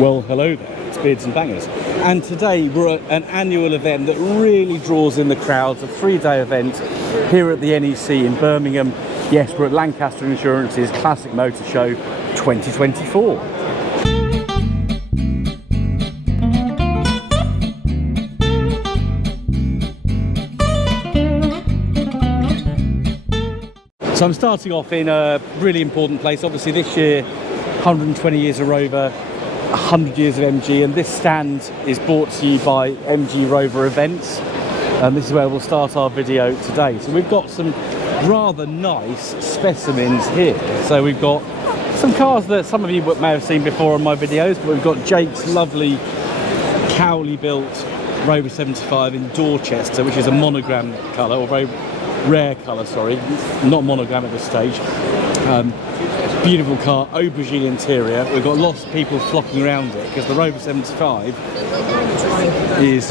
Well, hello there, it's Beards and Bangers, and today we're at an annual event that really draws in the crowds, a 3-day event here at the NEC in Birmingham. Yes, we're at Lancaster Insurance's Classic Motor Show 2024. So I'm starting off in a really important place. Obviously this year, 120 years of Rover, 100 years of MG, and this stand is brought to you by MG Rover Events, and this is where we'll start our video today. So we've got some rather nice specimens here. So we've got some cars that some of you may have seen before on my videos, but we've got Jake's lovely Cowley built Rover 75 in Dorchester, which is a monogram colour, or very rare colour, sorry, not monogram at this stage. Beautiful car, aubergine interior. We've got lots of people flocking around it because the Rover 75 is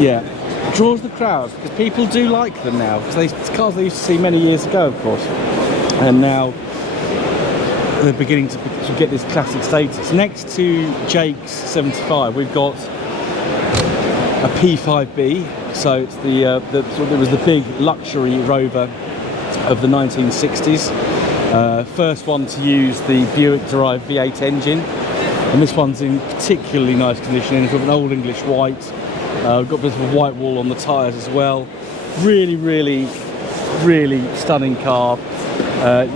yeah, draws the crowds because people do like them now, because it's cars they used to see many years ago, of course, and now they're beginning to get this classic status. Next to Jake's 75 we've got a P5B. So it's it was the big luxury Rover of the 1960s. First one to use the Buick-derived V8 engine, and this one's in particularly nice condition. It's got an old English white. We've got a bit of a white wall on the tyres as well. Really, really, really stunning car.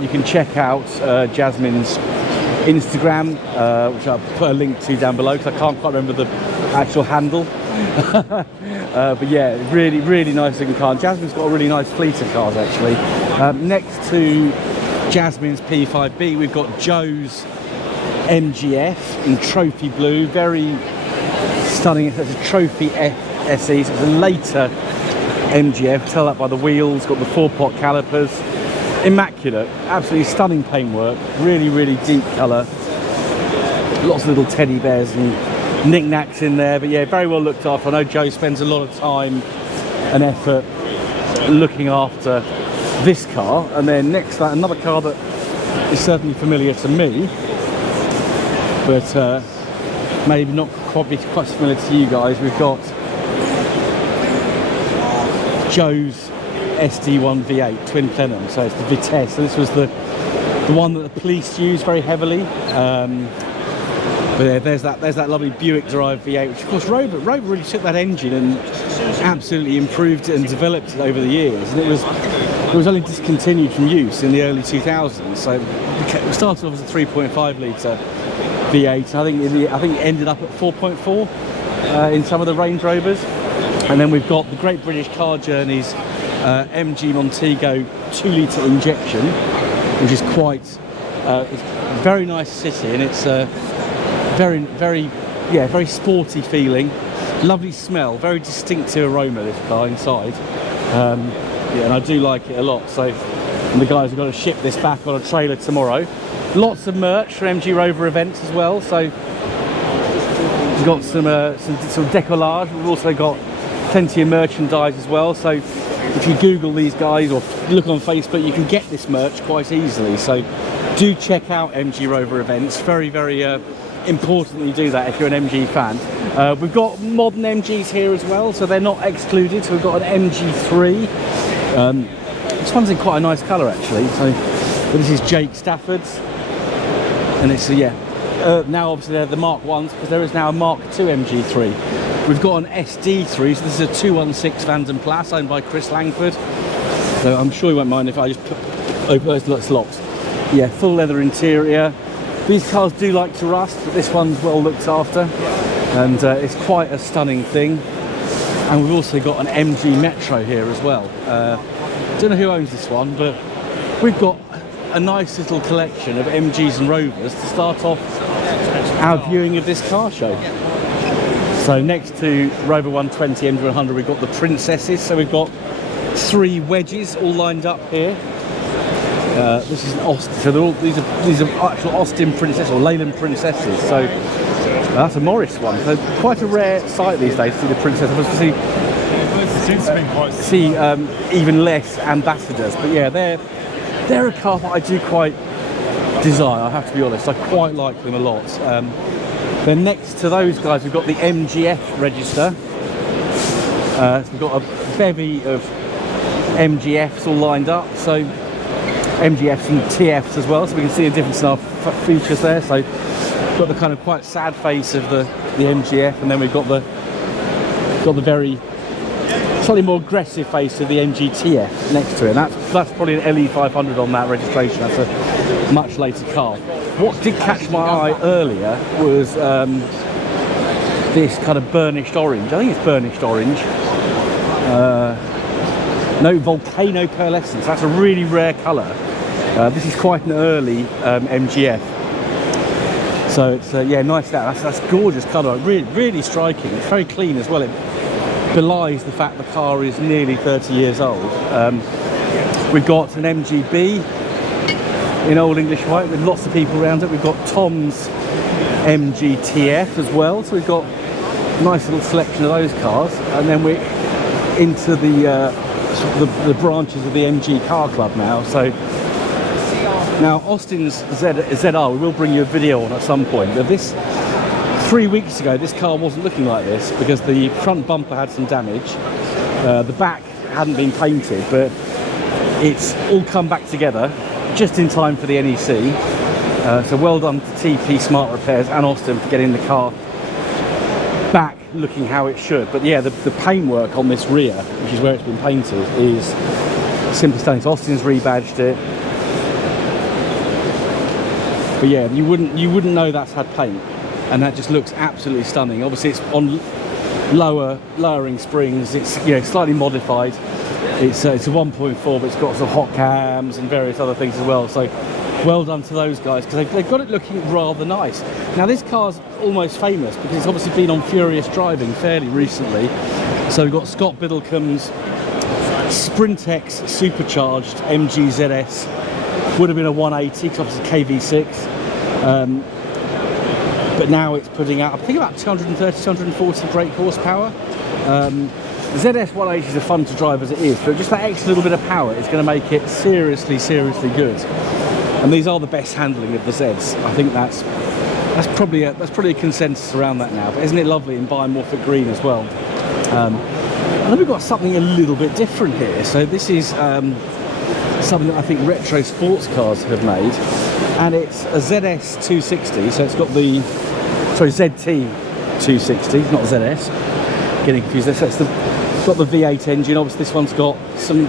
You can check out Jasmine's Instagram, which I'll put a link to down below because I can't quite remember the actual handle. But yeah, really, really nice looking car. Jasmine's got a really nice fleet of cars actually. Next to Jasmine's P5B, we've got Joe's MGF in trophy blue, very stunning. It's a trophy F SE, so it's a later MGF. Tell that by the wheels. Got the 4-pot calipers, immaculate, absolutely stunning paintwork. Really, really deep colour. Lots of little teddy bears and knickknacks in there, but yeah, very well looked after. I know Joe spends a lot of time and effort looking after this car. And then next to that, another car that is certainly familiar to me, but maybe not probably quite familiar to you guys. We've got Joe's SD1 V8 twin plenum, so it's the Vitesse. So this was the one that the police use very heavily. But yeah, there's that lovely Buick-derived V8, which of course Rover really took that engine and absolutely improved it and developed it over the years. And it was only discontinued from use in the early 2000s. So it started off as a 3.5 litre V8. I think it ended up at 4.4 in some of the Range Rovers. And then we've got the Great British Car Journeys MG Montego 2-litre injection, which is quite it's very nice to sit in. It's very sporty feeling, lovely smell, very distinctive aroma this car inside. Yeah, and I do like it a lot. So, and the guys have got to ship this back on a trailer tomorrow. Lots of merch for MG Rover Events as well. So we've got some decollage. We've also got plenty of merchandise as well. So if you Google these guys or look on Facebook, you can get this merch quite easily. So do check out MG Rover Events. Very, very important that you do that if you're an MG fan. We've got modern MGs here as well, so they're not excluded. So we've got an MG3. This one's in quite a nice colour actually. So this is Jake Stafford's, and it's now obviously they're the Mark 1s, because there is now a Mark 2 MG3. We've got an SD3, so this is a 216 Vanden Plas owned by Chris Langford. So I'm sure you won't mind if I just open those locks. Yeah, full leather interior. These cars do like to rust, but this one's well looked after, and it's quite a stunning thing. And we've also got an MG Metro here as well. Don't know who owns this one, but we've got a nice little collection of MGs and Rovers to start off our viewing of this car show. So next to Rover 120, MG 100, we've got the Princesses. So we've got 3 wedges all lined up here. This is an Austin, so these are actual Austin Princesses or Leyland Princesses. So that's a Morris one. So quite a rare sight these days to see the Princess. See even less ambassadors, but yeah, they're a car that I do quite design, I have to be honest. I quite like them a lot. Then next to those guys, we've got the MGF register. So we've got a bevy of MGFs all lined up. So MGFs and TFs as well. So we can see a difference in our features there. So we've got the kind of quite sad face of the MGF, and then we've got the very slightly more aggressive face of the MGTF next to it. And that's probably an LE500 on that registration. That's a much later car. What did catch my eye earlier was this kind of burnished orange. I think it's burnished orange. No, volcano pearlescence. That's a really rare colour. This is quite an early MGF. So it's yeah, nice. That's gorgeous colour. Really striking. It's very clean as well. It belies the fact the car is nearly 30 years old. We've got an MGB in Old English white with lots of people around it. We've got Tom's MGTF as well. So we've got a nice little selection of those cars, and then we're into the branches of the MG Car Club now. So now Austin's ZR, we will bring you a video on at some point. But this 3 weeks ago, this car wasn't looking like this because the front bumper had some damage. The back hadn't been painted, but it's all come back together just in time for the NEC. So well done to TP Smart Repairs and Austin for getting the car back looking how it should. But yeah, the paintwork on this rear, which is where it's been painted, is simply stunning. So Austin's rebadged it. But yeah, you wouldn't know that's had paint, and that just looks absolutely stunning. Obviously it's on lowering springs. It's, you know, slightly modified. It's a 1.4, but it's got some hot cams and various other things as well. So well done to those guys, because they've got it looking rather nice. Now this car's almost famous because it's obviously been on Furious Driving fairly recently. So we've got Scott Biddlecombe's Sprintex supercharged MG ZS. Would have been a 180 because obviously KV6. But now it's putting out, I think, about 230, 240 brake horsepower. The ZS 180s are fun to drive as it is, but just that extra little bit of power is going to make it seriously good. And these are the best handling of the Zs. I think that's probably a consensus around that now. But isn't it lovely in biomorphic green as well? And then we've got something a little bit different here. So this is something that I think retro sports cars have made, and it's a ZS 260. So it's got the ZT 260, not ZS. Getting confused. So it's got the V8 engine. Obviously, this one's got some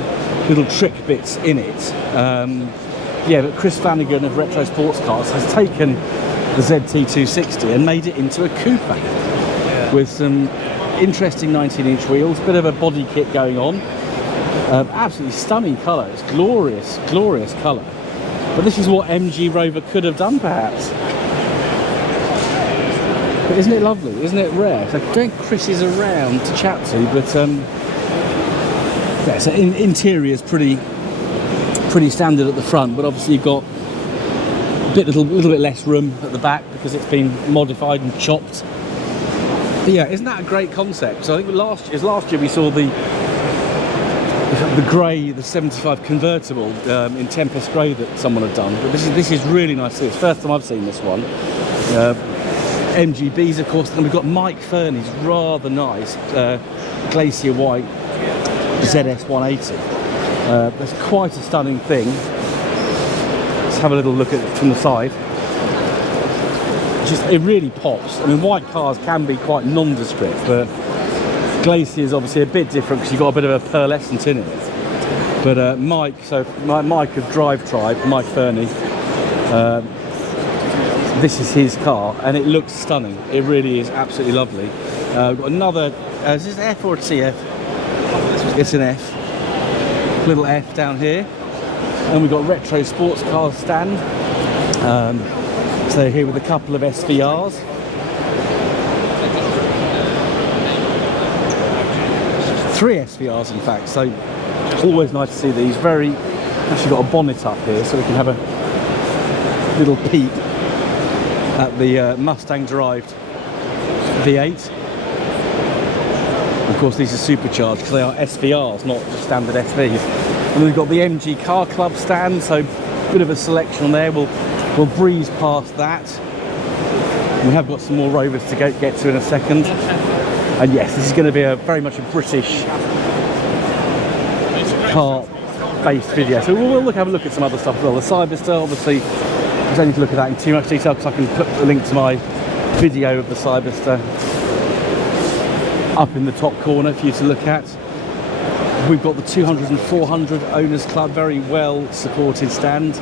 little trick bits in it. Yeah, but Chris Flanagan of Retro Sports Cars has taken the ZT 260 and made it into a coupe with some interesting 19-inch wheels, bit of a body kit going on. Absolutely stunning colour. It's glorious colour. But this is what MG Rover could have done, perhaps. But isn't it lovely? Isn't it rare? So I don't think Chris is around to chat to, but yeah, so interior's pretty standard at the front, but obviously you've got a little bit less room at the back because it's been modified and chopped. But yeah, isn't that a great concept? So I think last year we saw the grey, the 75 convertible in Tempest Grey that someone had done. But this is really nice. It's the first time I've seen this one. MGBs, of course. And we've got Mike Fernie's rather nice Glacier White ZS 180. That's quite a stunning thing. Let's have a little look at it from the side. It really pops. I mean, white cars can be quite nondescript, but Glacier is obviously a bit different because you've got a bit of a pearlescent in it. But Mike of Drive Tribe, Mike Fernie, this is his car, and it looks stunning. It really is absolutely lovely. We've got another, is this F or a TF? It's an F. Little F down here. And we've got Retro Sports Cars stand. So here with a couple of SVRs. Three SVRs in fact, so always nice to see these. Actually got a bonnet up here so we can have a little peep at the Mustang derived V8. Of course these are supercharged because they are SVRs, not just standard SVs. And we've got the MG Car Club stand, so a bit of a selection on there. We'll We'll breeze past that. We have got some more Rovers to get to in a second. And yes, this is going to be very much a British car-based video. So we'll have a look at some other stuff as well. The Cyberster, obviously, I don't need to look at that in too much detail because I can put the link to my video of the Cyberster up in the top corner for you to look at. We've got the 200 and 400 Owners Club, very well supported stand,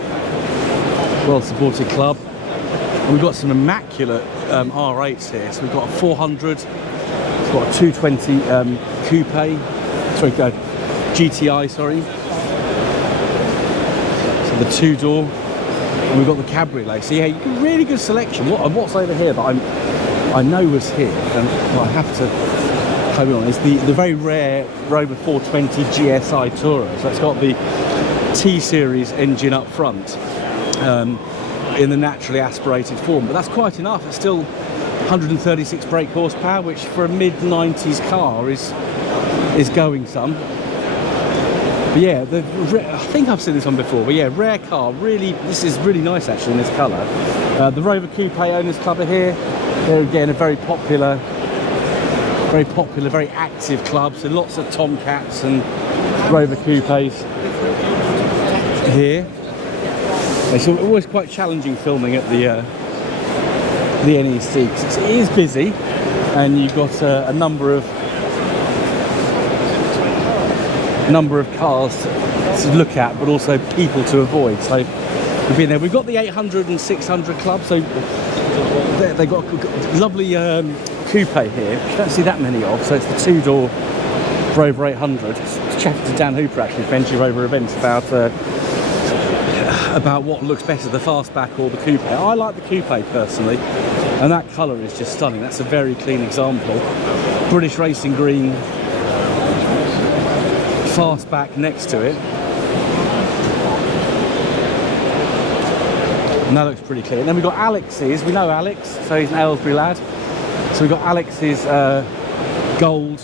well supported club. And we've got some immaculate R8s here. So we've got a 400, we've got a 220 coupe, GTI, sorry. So the two-door, and we've got the cabriolet. So yeah, really good selection. What's over here that I know was here, and what I have to home on is the very rare Rover 420 GSI Tourer. So it's got the T-Series engine up front in the naturally aspirated form, but that's quite enough. It's still 136 brake horsepower, which for a mid-90s car is going some. But yeah, I think I've seen this one before, but yeah, rare car. Really, this is really nice actually in this colour. The Rover Coupe Owners Club are here. They're again a very popular, very active club. So lots of Tomcats and Rover Coupes here. It's always quite challenging filming at the NEC because it is busy, and you've got a number of cars to look at, but also people to avoid. So we've been there. We've got the 800 and 600 club. So they've got a lovely coupe here, which you don't see that many of. So it's the two-door Rover 800. Just chatted to Dan Hooper actually for NG Rover events about what looks better, the fastback or the coupe. I like the coupe personally, and that colour is just stunning. That's a very clean example. British Racing Green fastback next to it. And that looks pretty clean. And then we've got Alex's. We know Alex, so he's an Aylesbury lad. So we've got Alex's gold.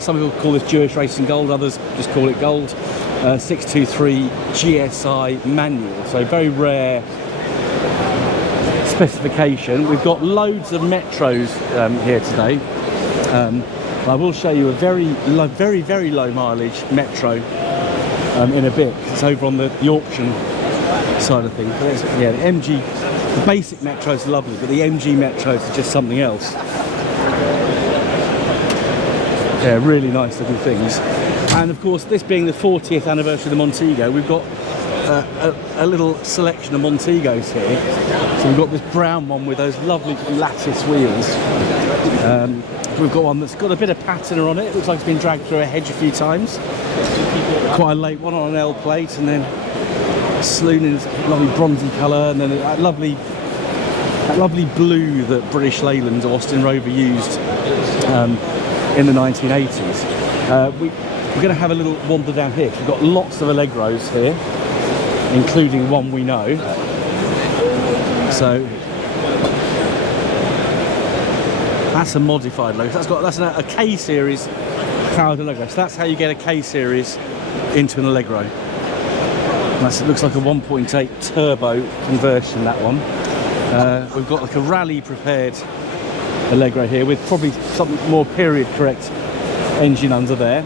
Some people call this Jewish Racing Gold, others just call it gold. 623 GSI manual, so very rare specification. We've got loads of Metros here today. I will show you a very low mileage Metro in a bit. It's over on the auction side of things. But yeah, the MG, the basic Metros are lovely, but the MG Metros are just something else. Yeah, really nice looking things. And of course, this being the 40th anniversary of the Montego, we've got a little selection of Montegos here. So we've got this brown one with those lovely lattice wheels. We've got one that's got a bit of patina on it. It looks like it's been dragged through a hedge a few times. Quite a late one on an L plate, and then saloon in this lovely bronzy colour, and then that lovely blue that British Leyland Austin Rover used in the 1980s. We're going to have a little wander down here. We've got lots of Allegros here, including one we know. So that's a modified Allegro. That's a K series powered Allegro. So that's how you get a K series into an Allegro. It looks like a 1.8 turbo conversion, that one. We've got like a rally prepared Allegro here with probably something more period correct engine under there.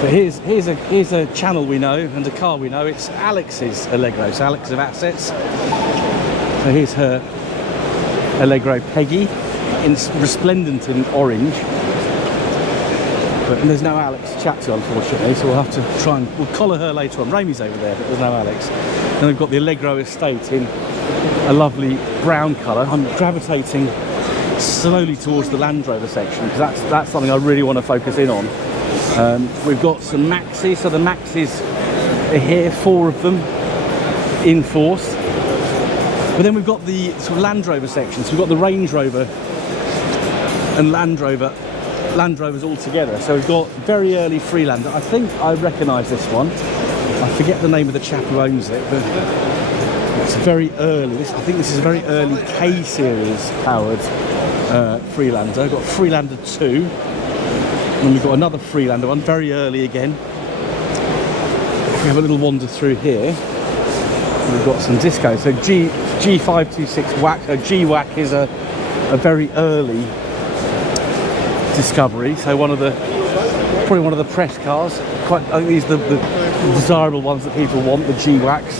But here's a channel we know and a car we know. It's Alex's Allegro, so Alex of Assets. So here's her Allegro Peggy, in resplendent in orange. But there's no Alex to chat to, unfortunately, so we'll have to try and we'll collar her later on. Ramey's over there, but there's no Alex. Then we've got the Allegro Estate in a lovely brown colour. I'm gravitating slowly towards the Land Rover section because that's something I really want to focus in on. We've got some Maxis, so the Maxis are here, 4 of them in force. But then we've got the sort of Land Rover section, so we've got the Range Rover and Land Rovers all together. So we've got very early Freelander. I think I recognise this one. I forget the name of the chap who owns it, but it's very early. I think this is a very early K series powered Freelander. We've got Freelander 2, and we've got another Freelander one, very early again. We have a little wander through here. We've got some disco. So G526 WAC. So G-WAC is a very early discovery. So probably one of the press cars. I think these are the desirable ones that people want, the G-WACs.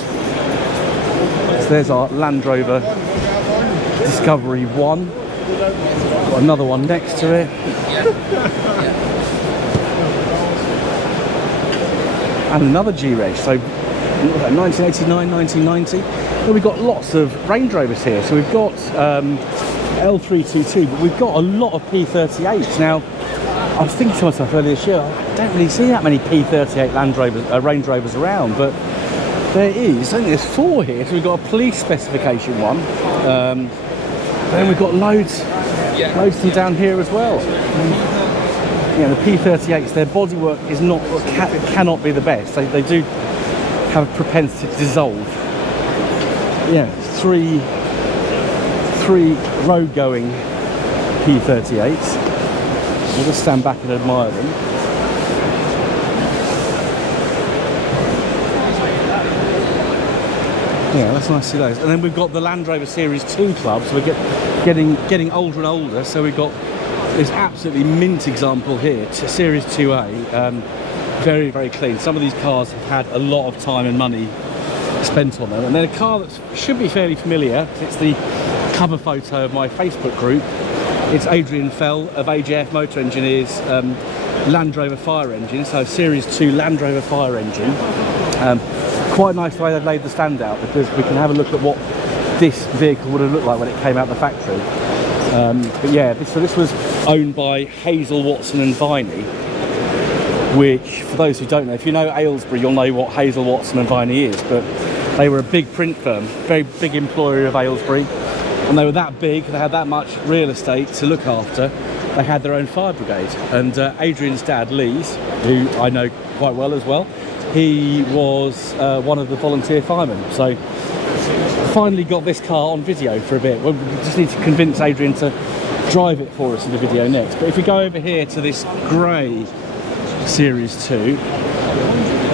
So there's our Land Rover Discovery 1. Got another one next to it. And another G-Reg, so 1989, 1990. Well, we've got lots of Range Rovers here. So we've got L322, but we've got a lot of P38s. Now, I was thinking to myself earlier this year, I don't really see that many P38 Range Rovers around, but there is. I think there's 4 here. So we've got a police specification one. Then we've got loads of them down here as well. The P38s, their bodywork is cannot be the best. They do have a propensity to dissolve. Yeah, three road-going P38s. We'll just stand back and admire them. Yeah, that's nice to see those. And then we've got the Land Rover Series 2 Club, so we're getting older and older. So we've got this absolutely mint example here, Series 2A, very, very clean. Some of these cars have had a lot of time and money spent on them. And then a car that should be fairly familiar, it's the cover photo of my Facebook group. It's Adrian Fell of AJF Motor Engineers Land Rover Fire Engine, so Series 2 Land Rover Fire Engine. Quite nice the way they've laid the stand out, because we can have a look at what this vehicle would have looked like when it came out the factory. But yeah, so this was owned by Hazel, Watson and Viney, which, for those who don't know, if you know Aylesbury, you'll know what Hazel, Watson and Viney is, but they were a big print firm, very big employer of Aylesbury, and they were that big, they had that much real estate to look after, they had their own fire brigade. And Adrian's dad, Lee's, who I know quite well as well, he was one of the volunteer firemen. So finally got this car on video for a bit. We just need to convince Adrian to drive it for us in the video next. But if we go over here to this grey Series 2,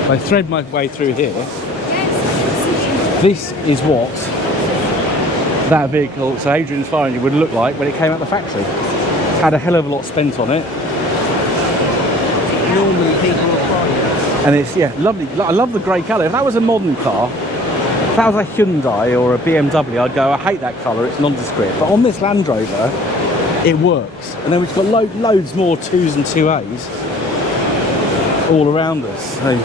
I thread my way through here. This is what that vehicle, so Adrian's fire engine, would look like when it came out the factory. It's had a hell of a lot spent on it. Normally people are crying. And it's, yeah, lovely. I love the grey colour. If that was a modern car, if that was a Hyundai or a BMW, I'd go, I hate that colour, it's nondescript. But on this Land Rover, it works. And then we've got loads more 2s and 2As all around us. So,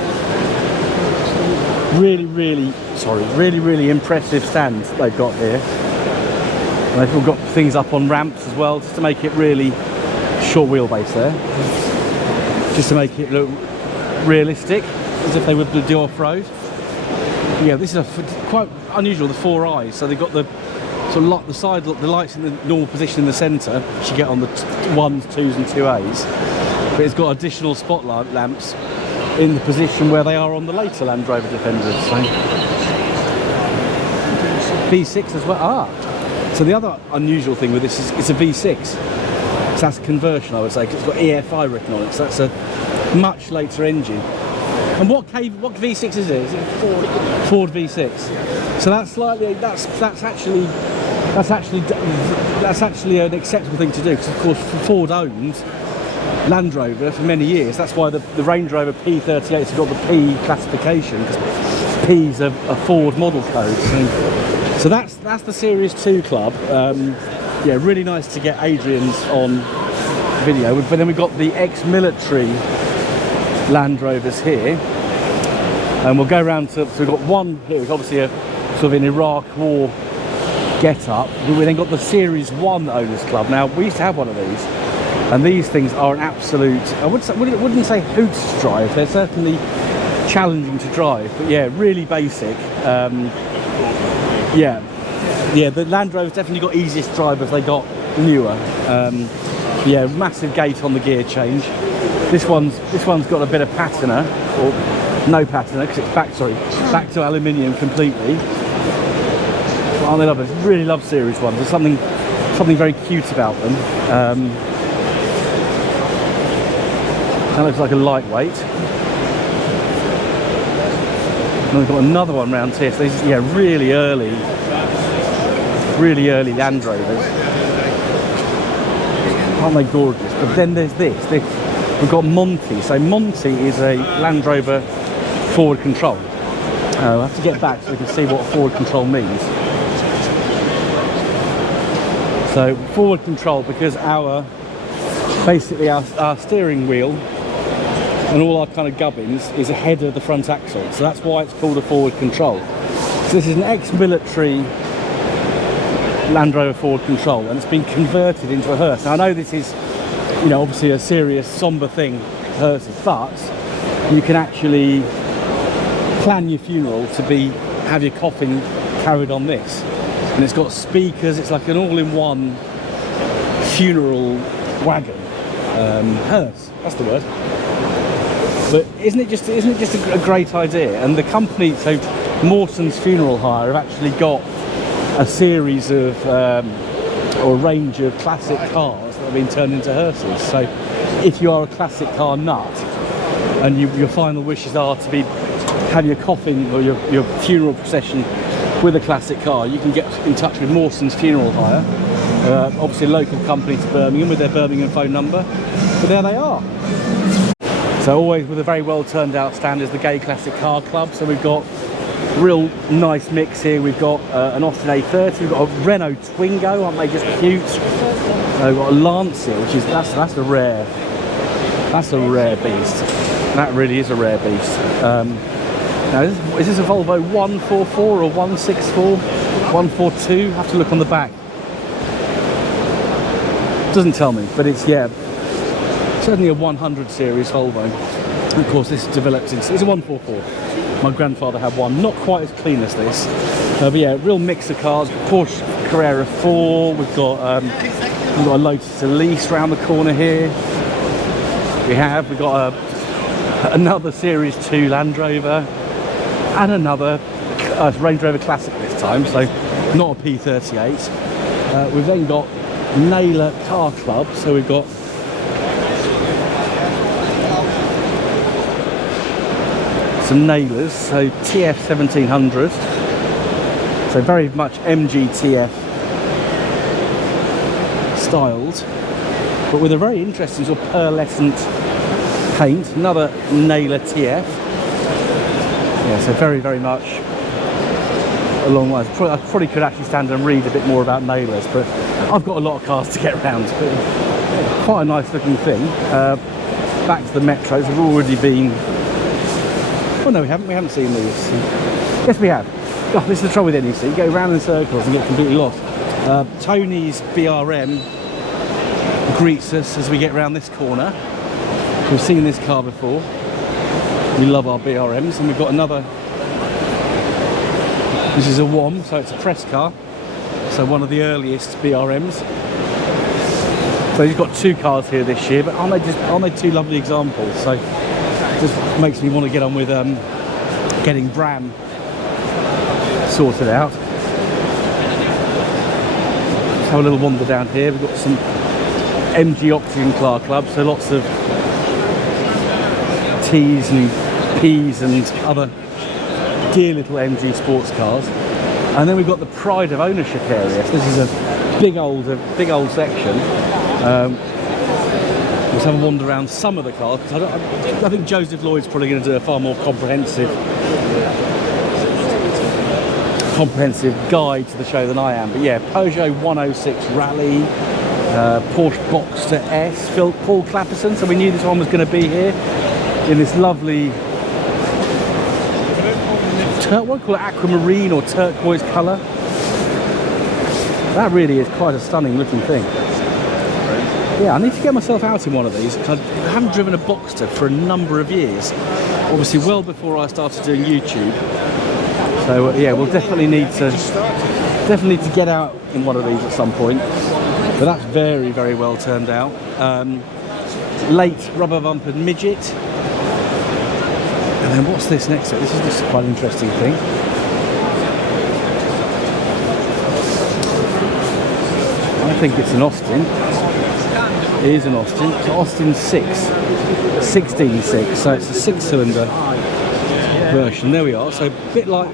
really impressive stands they've got here. And they've all got things up on ramps as well, just to make it really short wheelbase there. Just to make it look realistic, as if they would do off-road. Yeah, this is quite unusual, the 4 eyes. So they've got the sort of the lights in the normal position in the centre, which you get on the 1s, 2s and 2As. But it's got additional spotlight lamps in the position where they are on the later Land Rover Defenders. So V6 as well. So the other unusual thing with this is it's a V6. So that's a conversion, I would say, because it's got EFI written on it. So that's a much later engine. And what V6 is it? Is it Ford V6? So that's slightly that's actually an acceptable thing to do, because of course Ford owned Land Rover for many years. That's why the Range Rover P38s have got the P classification, because P's a Ford model code. So that's the Series 2 Club. Yeah, really nice to get Adrian's on video. But then we've got the ex-military Land Rovers here, and we'll go around to, so we've got one here, it's obviously a sort of an Iraq War get-up. We then got the Series 1 Owners Club. Now, we used to have one of these, and these things are an absolute, I wouldn't say hoots to drive, they're certainly challenging to drive, but yeah, really basic. Yeah, the Land Rover's definitely got easiest drivers, they got newer. Yeah, massive gate on the gear change. This one's got a bit of patina, or no patina, because it's back to aluminium completely. Aren't they lovely? I really love Series 1. There's something very cute about them. That looks like a lightweight. And we've got another one round here. So this is, yeah, really early really early Land Rovers. Aren't they gorgeous? But then there's this. We've got Monty. So Monty is a Land Rover forward control. I'll have to get back so we can see what forward control means. So forward control, because basically our steering wheel and all our kind of gubbins is ahead of the front axle, so that's why it's called a forward control. So this is an ex-military Land Rover forward control, and it's been converted into a hearse. Now I know this is, you know, obviously a serious somber thing, hearses, but you can actually plan your funeral to have your coffin carried on this, and it's got speakers. It's like an all-in-one funeral wagon, hearse. That's the word. But isn't it just a great idea? And the company, so Mawson's Funeral Hire, have actually got a series of or a range of classic cars that have been turned into hearses. So if you are a classic car nut and your final wishes are to have your coffin or your funeral procession with a classic car, you can get in touch with Mawson's Funeral Hire, obviously a local company to Birmingham, with their Birmingham phone number. But there they are. So always with a very well turned out stand is the Gay Classic Car Club. So we've got a real nice mix here. We've got an Austin A30, we've got a Renault Twingo, aren't they just cute? We've got a Lancia, which is that's a rare beast. That really is a rare beast. Now is this a Volvo 144 or 164, 142? Have to look on the back. Doesn't tell me, but it's, yeah, certainly a 100 series Volvo. And of course this is developed it's a 144. My grandfather had one, not quite as clean as this, but yeah, real mix of cars. Porsche Carrera 4, we've got a Lotus Elise round the corner here. We've got another Series 2 Land Rover and another Range Rover Classic this time, so not a P38. We've then got Naylor Car Club, so we've got some Naylors, so TF 1700, so very much MGTF styled, but with a very interesting sort of pearlescent paint. Another Naylor TF, yeah, so very, very much along lines. I probably could actually stand and read a bit more about Naylors, but I've got a lot of cars to get around. But quite a nice looking thing. Back to the Metros, we've already been. Oh no, we haven't seen these. Yes, we have. Oh, this is the trouble with NEC. You go round in circles and get completely lost. Tony's BRM greets us as we get round this corner. We've seen this car before. We love our BRMs, and we've got another. This is a WOM, so it's a press car. So one of the earliest BRMs. So he's got two cars here this year, but aren't they two lovely examples? So it just makes me want to get on with getting Bram sorted out. Let's have a little wander down here. We've got some MG Oxygen Car Club, so lots of T's and P's and other dear little MG sports cars. And then we've got the pride of ownership area. So this is a big old section. Let's have a wander around some of the cars. I think Joseph Lloyd's probably going to do a far more comprehensive guide to the show than I am. But yeah, Peugeot 106 Rally, Porsche Boxster S, Paul Clapperson. So we knew this one was going to be here in this lovely, what do you call it, aquamarine or turquoise colour. That really is quite a stunning looking thing. Yeah, I need to get myself out in one of these. I haven't driven a Boxster for a number of years, obviously well before I started doing YouTube. So yeah, we'll definitely need to get out in one of these at some point. But that's very, very well turned out. Late rubber bumpered midget. And then what's this next to it? This is quite an interesting thing. I think it's an Austin. It is an Austin. It's an Austin 16.6, so it's a 6-cylinder version. There we are. So a bit like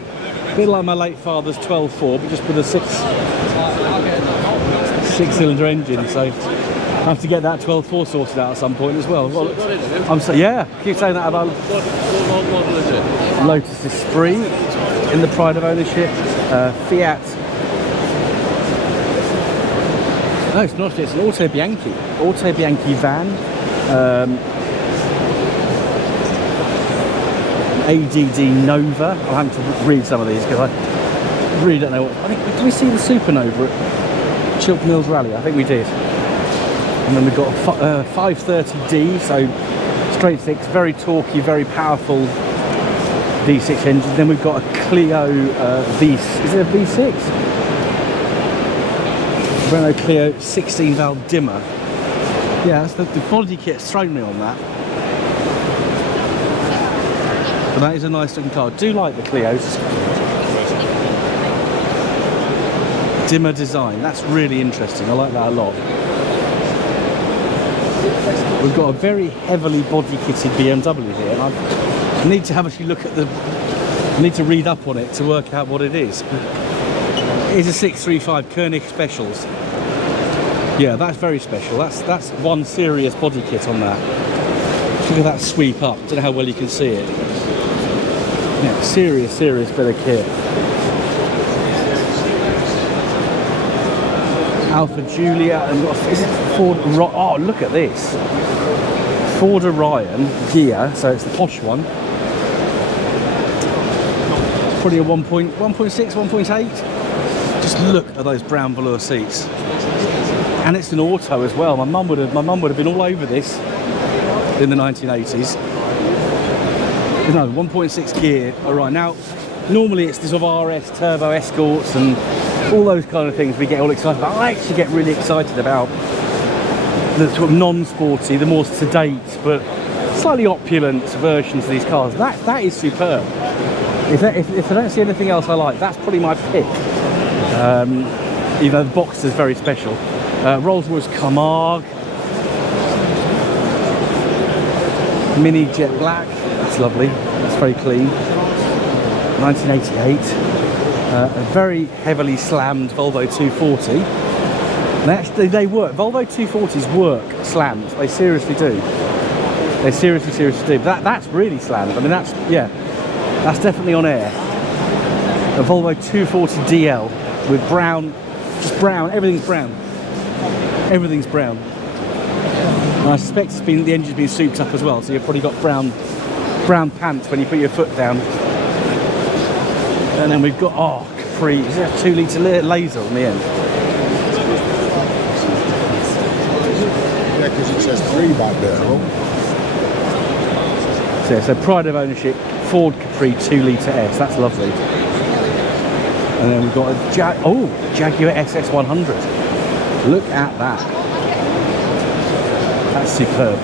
my late father's 12.4, but just with a 6-cylinder engine, so I have to get that 12.4 sorted out at some point as well. I'm so, yeah, keep saying that about What model is it? Lotus Esprit in the pride of ownership. Fiat. No, it's not. It's an Auto Bianchi. Auto Bianchi van. ADD Nova. I'll have to read some of these because I really don't know what. I think, did we see the Supernova at Chiltern Hills Rally? I think we did. And then we've got a 530D, so straight six, very torquey, very powerful V6 engine. Then we've got a Clio V. Is it a V6? Renault Clio 16 valve dimmer. Yeah, that's the body kit's thrown me on that. But that is a nice looking car. I do like the Clios. Dimmer design, that's really interesting. I like that a lot. We've got a very heavily body kitted BMW here, and I need to have a look at I need to read up on it to work out what it is. It is a 635 Koenig Specials. Yeah, that's very special. That's one serious body kit on that. Look at that sweep up. Don't know how well you can see it. Yeah, serious bit of kit. Alpha Julia, and is it Ford? Oh, look at this. Ford Orion gear, so it's the posh one. Probably a 1.6, 1.8. Just look at those brown velour seats. And it's an auto as well. My mum would have been all over this in the 1980s. No, 1.6 gear. All right, now normally it's the sort of RS turbo escorts and all those kind of things we get all excited about. I actually get really excited about the sort of non-sporty, the more sedate but slightly opulent versions of these cars. That is superb. If I don't see anything else I like, that's probably my pick. Even though the Boxster's very special. Rolls-Royce Camargue, Mini Jet Black, that's lovely, that's very clean. 1988, a very heavily slammed Volvo 240. And they work, Volvo 240s work slammed, they seriously do. They seriously do. That's really slammed. I mean, that's definitely on air. A Volvo 240 DL with brown, just brown, everything's brown. Everything's brown. And I suspect the engine's been souped up as well, so you've probably got brown pants when you put your foot down. And then we've got, oh, Capri, is it a 2 litre laser on the end? Yeah, because it says 3 back there, So pride of ownership, Ford Capri 2 litre S, that's lovely. And then we've got a Jaguar SS100. Look at that. That's superb.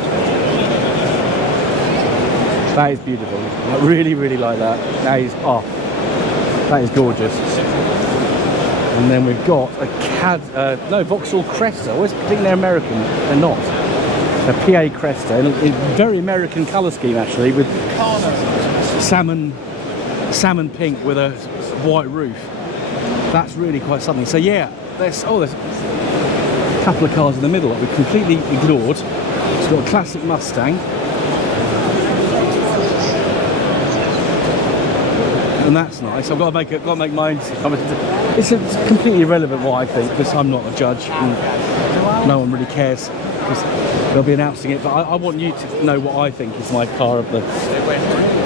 That is beautiful. I really like that. That is gorgeous. And then we've got a Vauxhall Cresta. I think they're American. They're not. A PA Cresta, in very American colour scheme actually, with salmon pink with a white roof. That's really quite something. So yeah, there's a couple of cars in the middle that we completely ignored. It's got a classic Mustang. And that's nice. I've got to make my own comment. It's completely irrelevant what I think, because I'm not a judge and no one really cares, because they'll be announcing it. But I want you to know what I think is my car of the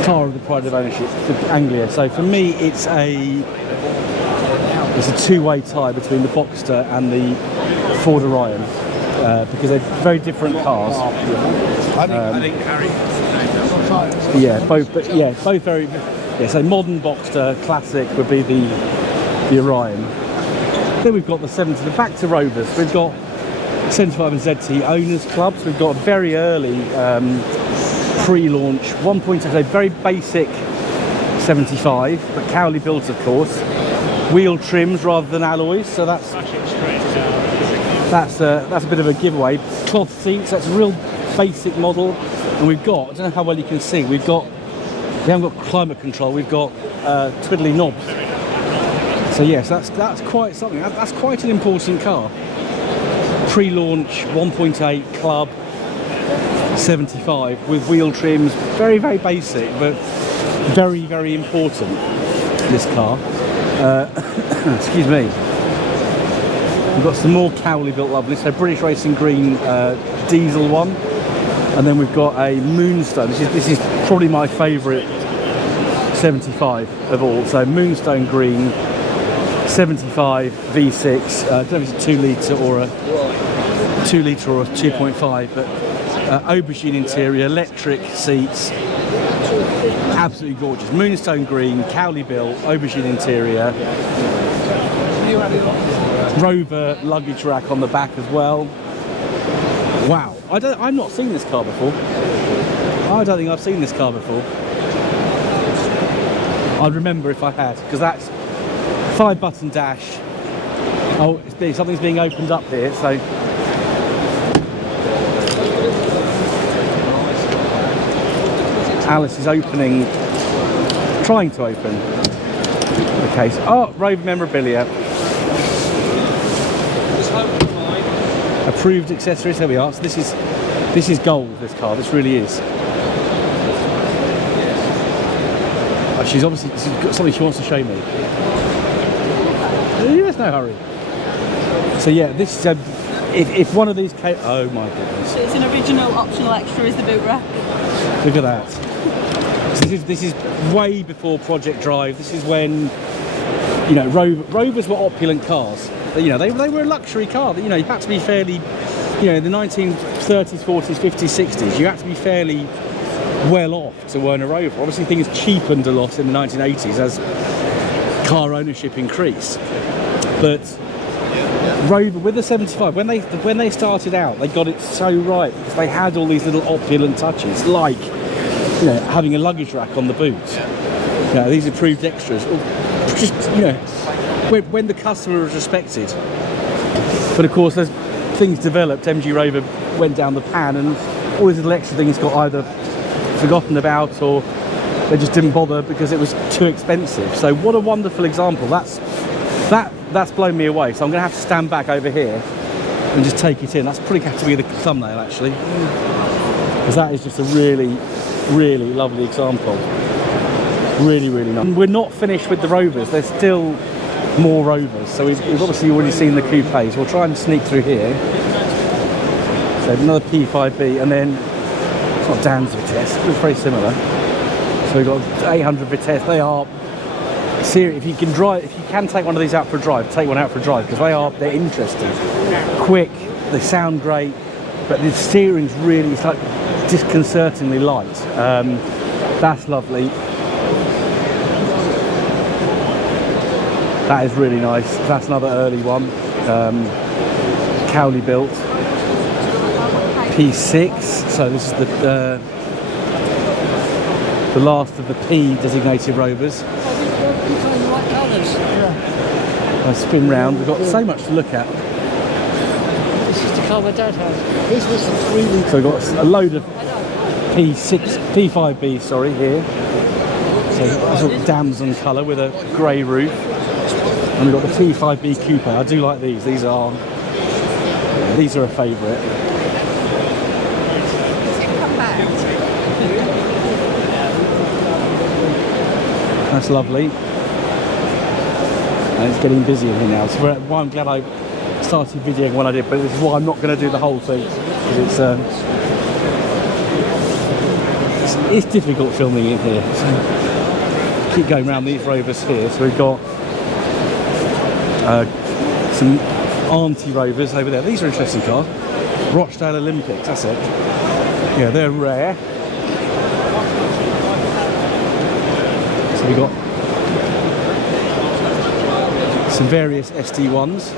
pride of ownership, the Anglia. So for me, it's a two-way tie between the Boxster and the Ford Orion, because they're very different cars. I think Harry. Both very. Yeah, so modern Boxster classic would be the Orion. Then we've got the 70. Back to Rovers. We've got 75 and ZT owners clubs. We've got a very early pre-launch 1.8, so very basic 75, but Cowley builds, of course. Wheel trims rather than alloys, so that's a bit of a giveaway. Cloth seats. That's a real basic model. And we've got, I don't know how well you can see, we haven't got climate control, we've got twiddly knobs. So yes, that's quite something. That's quite an important car. pre-launch 1.8 Club 75 with wheel trims. Very, very basic, but very, very important, this car. Excuse me. We've got some more Cowley built lovely. So British Racing Green diesel one. And then we've got a Moonstone. This is probably my favourite 75 of all. So Moonstone Green 75 V6. I don't know if it's a 2 litre or a 2.5, but aubergine interior, electric seats, absolutely gorgeous. Moonstone Green, Cowley built, aubergine interior, Rover luggage rack on the back as well. Wow, I've not seen this car before. I don't think I've seen this car before. I'd remember if I had, because that's 5-button dash. Oh, something's being opened up here, so. Alice is opening, trying to open the case. Oh, Rover memorabilia. Approved accessories, there we are. So this is gold, this car, this really is. Oh, she's got something she wants to show me. There's no hurry. So yeah, this is if one of these came, oh my goodness. So it's an original optional extra is the boot rack. Look at that. So this is way before Project Drive. This is when, you know, Rovers were opulent cars. You know, they were a luxury car. You know, you had to be fairly, you know, in the 1930s, 40s, 50s, 60s, you had to be fairly well off to own a Rover. Obviously things cheapened a lot in the 1980s as car ownership increased. But Rover with the 75, when they started out, they got it so right because they had all these little opulent touches, like, you know, having a luggage rack on the boot. You know, these approved extras. Just, you know, when the customer was respected. But of course, as things developed, MG Rover went down the pan, and all these little extra things got either forgotten about or they just didn't bother because it was too expensive. So what a wonderful example. That's blown me away. So I'm going to have to stand back over here and just take it in. That's probably have to be the thumbnail actually, because that is just a really, really lovely example. Really, really nice. And we're not finished with the Rovers. There's still more Rovers. So we've obviously already seen the coupes. We'll try and sneak through here. So another P5B, and then it's not Dan's Vitesse. It's very similar. So we've got 800 Vitesse. They are serious. If you can take one of these out for a drive, take one out for a drive, because they're interesting, quick. They sound great, but the steering's really, it's like disconcertingly light. That's lovely. That is really nice. That's another early one. Cowley built. P6. So this is the last of the P designated Rovers. I spin round. We've got so much to look at. This is the car my dad had. This was the 3 litre. So we've got a load of P5B, sorry, here. So sort of damson colour with a grey roof. And we've got the P5B Coupe. I do like these. These are a favourite. That's lovely. And it's getting busy in here now. So why I'm glad I started videoing when I did, but this is why I'm not going to do the whole thing. It's difficult filming in here. So keep going around these Rovers here. So we've got some Auntie Rovers over there. These are interesting cars. Rochdale Olympics, that's it. Yeah, they're rare. So we've got some various SD1s.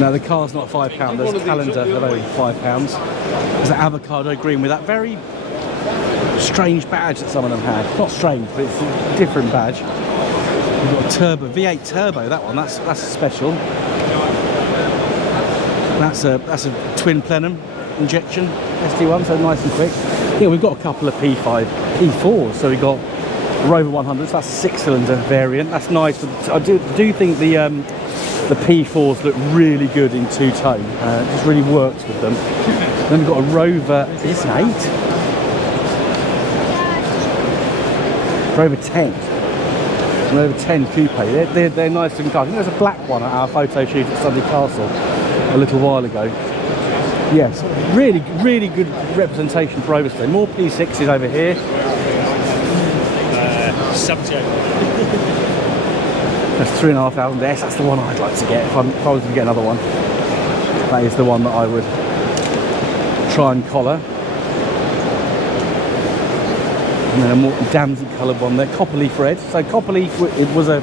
Now the car's not £5, there's a calendar of only £5. There's an avocado green with that very strange badge that some of them have. Not strange, but it's a different badge. We've got a turbo, V8 turbo, that one, that's a special. That's a twin plenum injection SD1, so nice and quick. Yeah, we've got a couple of P4s, so we've got Rover 100s, that's a 6-cylinder variant. That's nice. But I do think the The P4s look really good in two-tone. It just really works with them. Then we've got a Rover, is this an 8? Rover 10. Rover 10 Coupe. They're nice looking cars. I think there's a black one at our photo shoot at Sunday Castle a little while ago. Yes, really good representation for Overstone. More P6s over here. Subject. That's 3,500 S. That's the one I'd like to get if I was to get another one. That is the one that I would try and collar. And then a more damsel coloured one there, copper leaf red. So copper leaf, it was a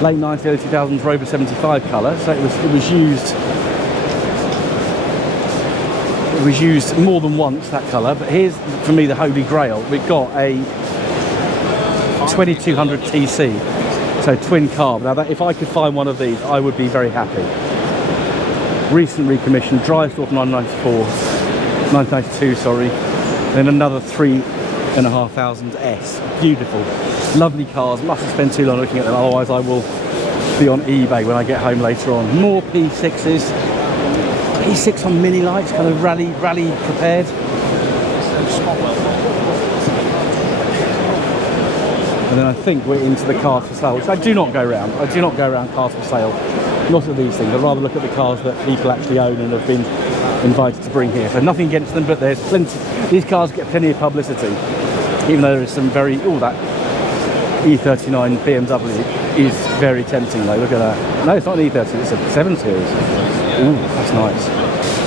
late 90s, early 2000s Rover 75 colour. So it was used more than once, that colour. But here's for me the holy grail. We've got a 2200 TC, so twin carb. Now that if I could find one of these, I would be very happy. Recent recommission, dry store from 1992, sorry. Then another 3,500 S. Beautiful, lovely cars. Mustn't spend too long looking at them, otherwise I will be on eBay when I get home later on. More P6s. P6 on mini lights, kind of rally prepared. And then I think we're into the cars for sale, which I do not go around. I do not go around cars for sale. Not of these things. I'd rather look at the cars that people actually own and have been invited to bring here. So nothing against them, but there's plenty. These cars get plenty of publicity, even though there is some very. Oh, that E39 BMW is very tempting though. Look at that. No, it's not an E30. It's a 7 Series. Ooh, that's nice.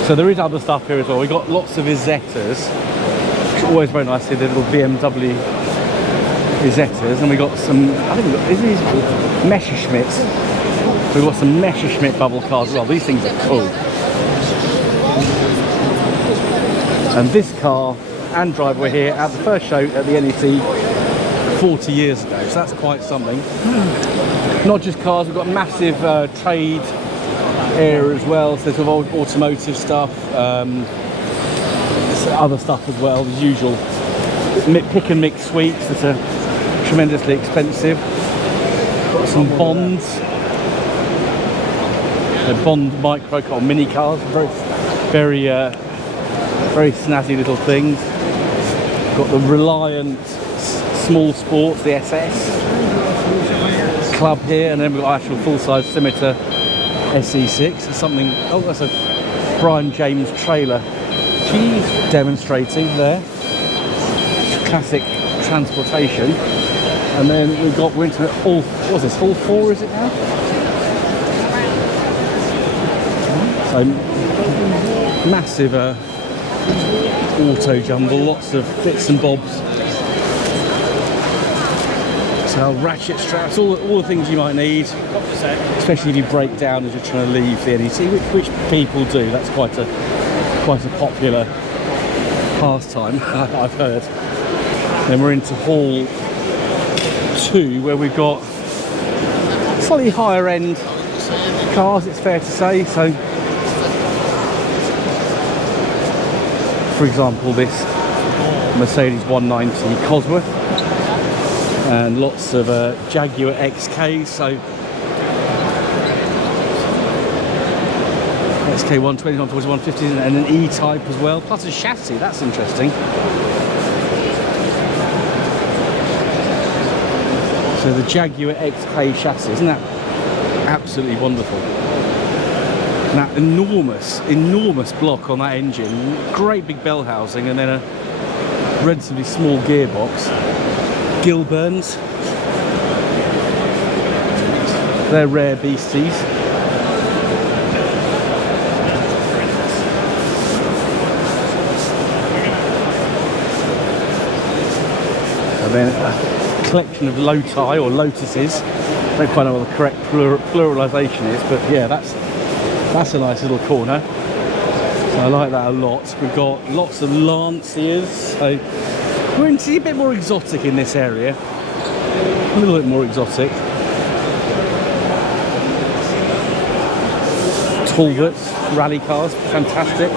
So there is other stuff here as well. We've got lots of Izettas. It's always very nice to see the little BMW Izettas, and we got some. I think we got these Messerschmitts. We've got some Messerschmitt bubble cars as well. These things are cool. And this car and driver were here at the first show at the NEC 40 years ago, so that's quite something. Not just cars, we've got massive trade area as well, so there's sort of automotive stuff, other stuff as well, the usual pick and mix sweets that are tremendously expensive. Got some Bonds, the Bond micro car, mini cars, very snazzy little things. Got the Reliant Small Sports, the SS Club here, and then we've got actual full-size Scimitar SE6. It's something. Oh, that's a Brian James trailer. She's demonstrating there. Classic transportation. And then we're into all. What's this? All 4 is it now? So massive auto jumble. Lots of bits and bobs. So ratchet straps, all the things you might need, especially if you break down as you're trying to leave the NEC, which people do. That's quite a popular pastime, I've heard. Then we're into Hall 2, where we've got slightly higher end cars, it's fair to say. So, for example, this Mercedes 190 Cosworth. And lots of Jaguar XKs, so XK 120, 140, 150, and an E-Type as well, plus a chassis. That's interesting. So the Jaguar XK chassis, isn't that absolutely wonderful? And that enormous block on that engine, great big bell housing, and then a relatively small gearbox. Gilburns, they're rare beasties. And then a collection of Loti or Lotuses. I don't quite know what the correct pluralisation is, but yeah, that's a nice little corner. So I like that a lot. We've got lots of Lanciers. So we're going to see a bit more exotic in this area. A little bit more exotic. Talbots, rally cars, fantastic.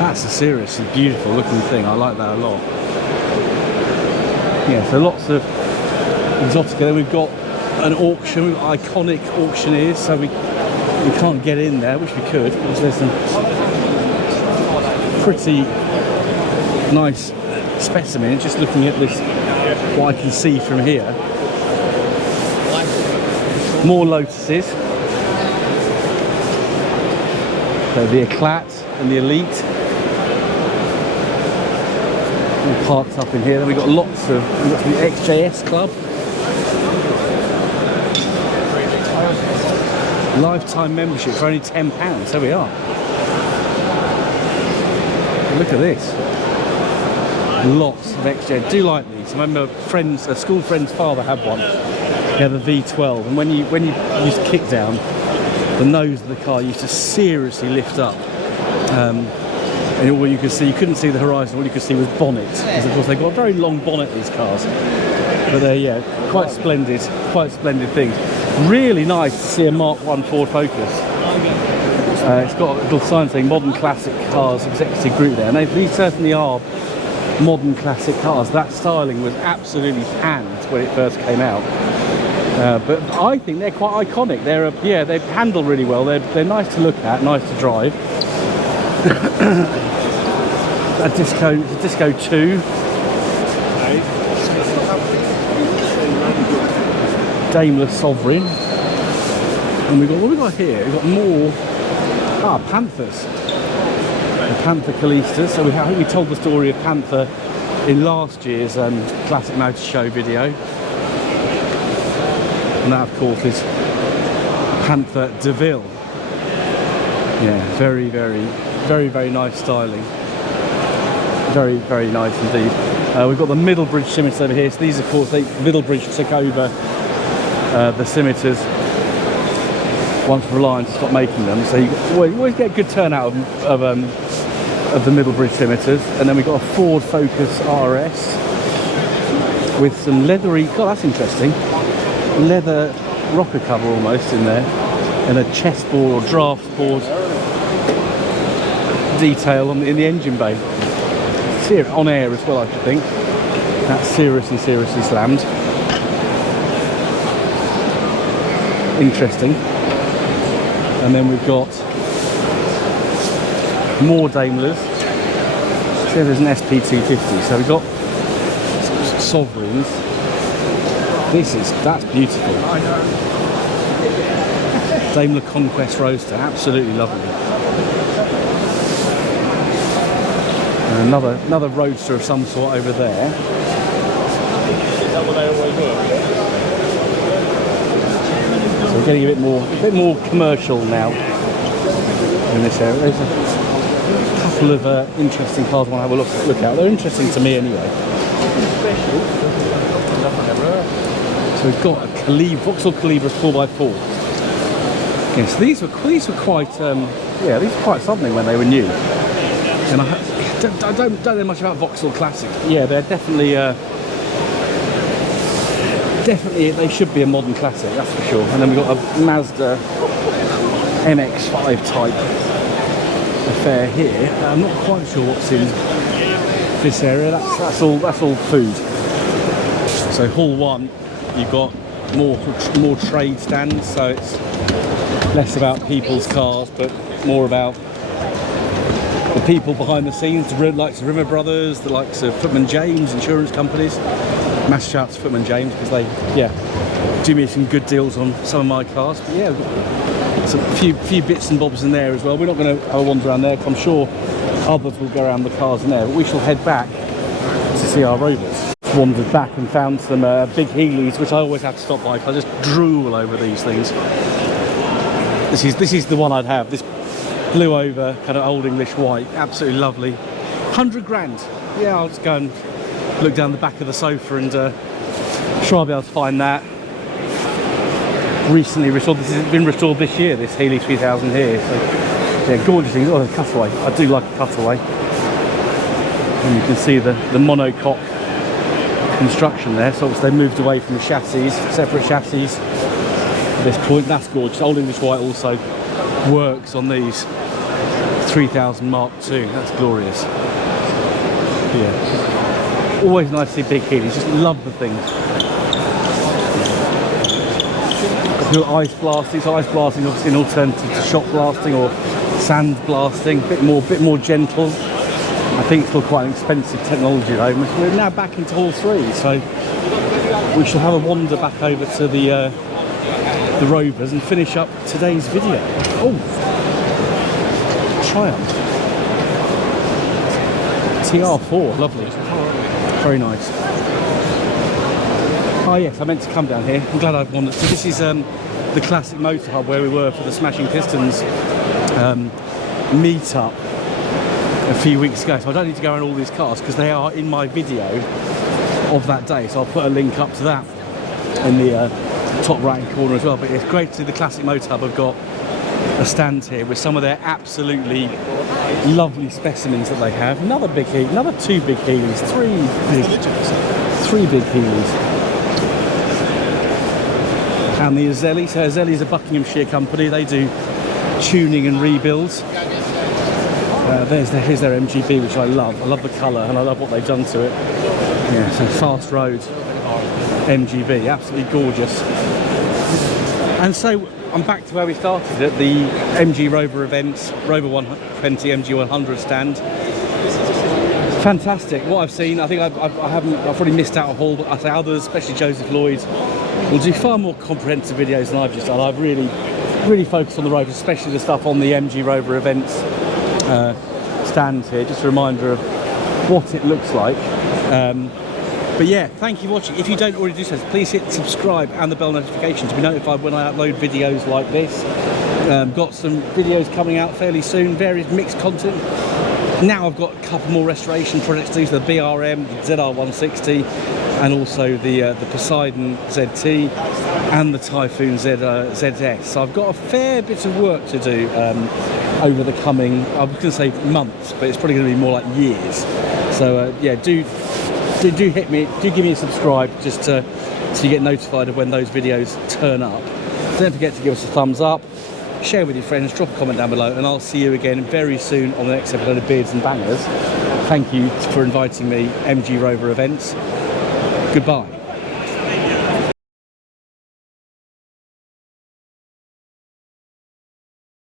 That's a seriously beautiful looking thing. I like that a lot. Yeah, so lots of exotica. Then we've got an auction, iconic auctioneers, so we can't get in there, which we could, because there's some pretty nice specimens. Just looking at this, what I can see from here. More Lotuses. So the Eclat and the Elite. All parked up in here. Then we've got lots of, we've got the XJS Club. Lifetime membership for only £10. There we are. Look at this. Lots of XJ. I do like these. I remember a school friend's father had one. He had a V12, and when you used to kick down, the nose of the car used to seriously lift up. And all you could see, you couldn't see the horizon. All you could see was bonnet, because of course they've got a very long bonnet, these cars. But they're quite splendid things. Really nice to see a Mark 1 Ford Focus. It's got a little sign saying Modern Classic Cars Executive Group there, and these certainly are modern classic cars. That styling was absolutely panned when it first came out. But I think they're quite iconic. They handle really well. They're nice to look at, nice to drive. A Disco 2. Daimler Sovereign. And what have we got here? We've got more Panthers. The Panther Calistas. So I think we told the story of Panther in last year's Classic Motor Show video. And that of course is Panther DeVille. Yeah, very, very, very, very nice styling. Very, very nice indeed. We've got the Middlebridge Scimitars over here. So these, of course, Middlebridge took over the Scimitars once Reliance stopped making them. So you always get a good turnout of the Middlebridge Scimitars. And then we've got a Ford Focus RS with some leathery, God, that's interesting, leather rocker cover almost in there, and a chessboard or draft board detail in the engine bay. On air as well, I should think. That's seriously slammed. Interesting. And then we've got more Daimlers. So there's an SP250. So we've got Sovereigns. That's beautiful. Daimler Conquest Roadster, absolutely lovely. And another Roadster of some sort over there. So we're getting a bit more commercial now in this area. There's a couple of interesting cars I want to have a look at. They're interesting to me anyway. So we've got a Vauxhall Calibra 4x4. Yes, these were quite these were quite something when they were new. And I don't know much about Vauxhall Classic. Yeah, they're definitely they should be a modern classic, that's for sure. And then we've got a Mazda MX-5 type affair here. I'm not quite sure what's in this area. That's all food. So Hall 1, you've got more trade stands, so it's less about people's cars, but more about the people behind the scenes, the likes of Rimmer Brothers, the likes of Footman James, insurance companies. Mass shout to Footman James because they do me some good deals on some of my cars. But yeah, there's a few bits and bobs in there as well. We're not going to have a wander around there, 'cause I'm sure others will go around the cars in there, but we shall head back to see our Rovers. Wandered back and found some big Healey's, which I always have to stop by because I just drool over these things. This is the one I'd have. This blue over kind of old English white, absolutely lovely. 100 grand. Yeah, I'll just go and look down the back of the sofa and sure I'll be able to find that. Recently restored. This has been restored this year. This Healey 3000 here. So yeah, gorgeous things. Oh, the cutaway. I do like a cutaway. And you can see the monocoque construction there. So obviously they moved away from the chassis, separate chassis at this point. That's gorgeous. Old English white also works on these 3000 Mark II. That's glorious. Yeah. Always nice to see big Heelys, just love the things. Got ice blasting, so ice blasting is obviously an alternative to shot blasting or sand blasting, bit more gentle. I think it's still quite an expensive technology though. We're now back into Hall 3, so we shall have a wander back over to the Rovers and finish up today's video. Oh, Triumph TR4, lovely, very nice. Oh yes, I meant to come down here. I'm glad I've wandered. So this is the Classic Motor Hub where we were for the Smashing Pistons meet-up a few weeks ago. So I don't need to go around all these cars because they are in my video of that day. So I'll put a link up to that in the top right-hand corner as well. But it's great to see the Classic Motor Hub. I've got a stand here with some of their absolutely lovely specimens that they have. Another big Heelys, another 2 big Heelys, 3 big Heelys. And the Azelli. So Azelli is a Buckinghamshire company. They do tuning and rebuilds. Here's their MGB, which I love. I love the colour and I love what they've done to it. Yeah, so Fast Road MGB, absolutely gorgeous. And so I'm back to where we started at the MG Rover events, Rover 120 MG100 stand. Fantastic. What I've seen, I think I've probably missed out a haul, but I say others, especially Joseph Lloyd, will do far more comprehensive videos than I've just done. I've really focused on the Rovers, especially the stuff on the MG Rover events stand here. Just a reminder of what it looks like. But yeah, thank you for watching. If you don't already do so, please hit subscribe and the bell notification to be notified when I upload videos like this. Got some videos coming out fairly soon, various mixed content. Now I've got a couple more restoration projects to do, so the BRM, the ZR160, and also the Poseidon ZT and the Typhoon ZS. So I've got a fair bit of work to do over the coming, I was going to say months, but it's probably going to be more like years. So yeah, do hit me, do give me a subscribe just so you get notified of when those videos turn up. Don't forget to give us a thumbs up, share with your friends, drop a comment down below, and I'll see you again very soon on the next episode of Beards and Bangers. Thank you for inviting me, MG Rover Events. Goodbye.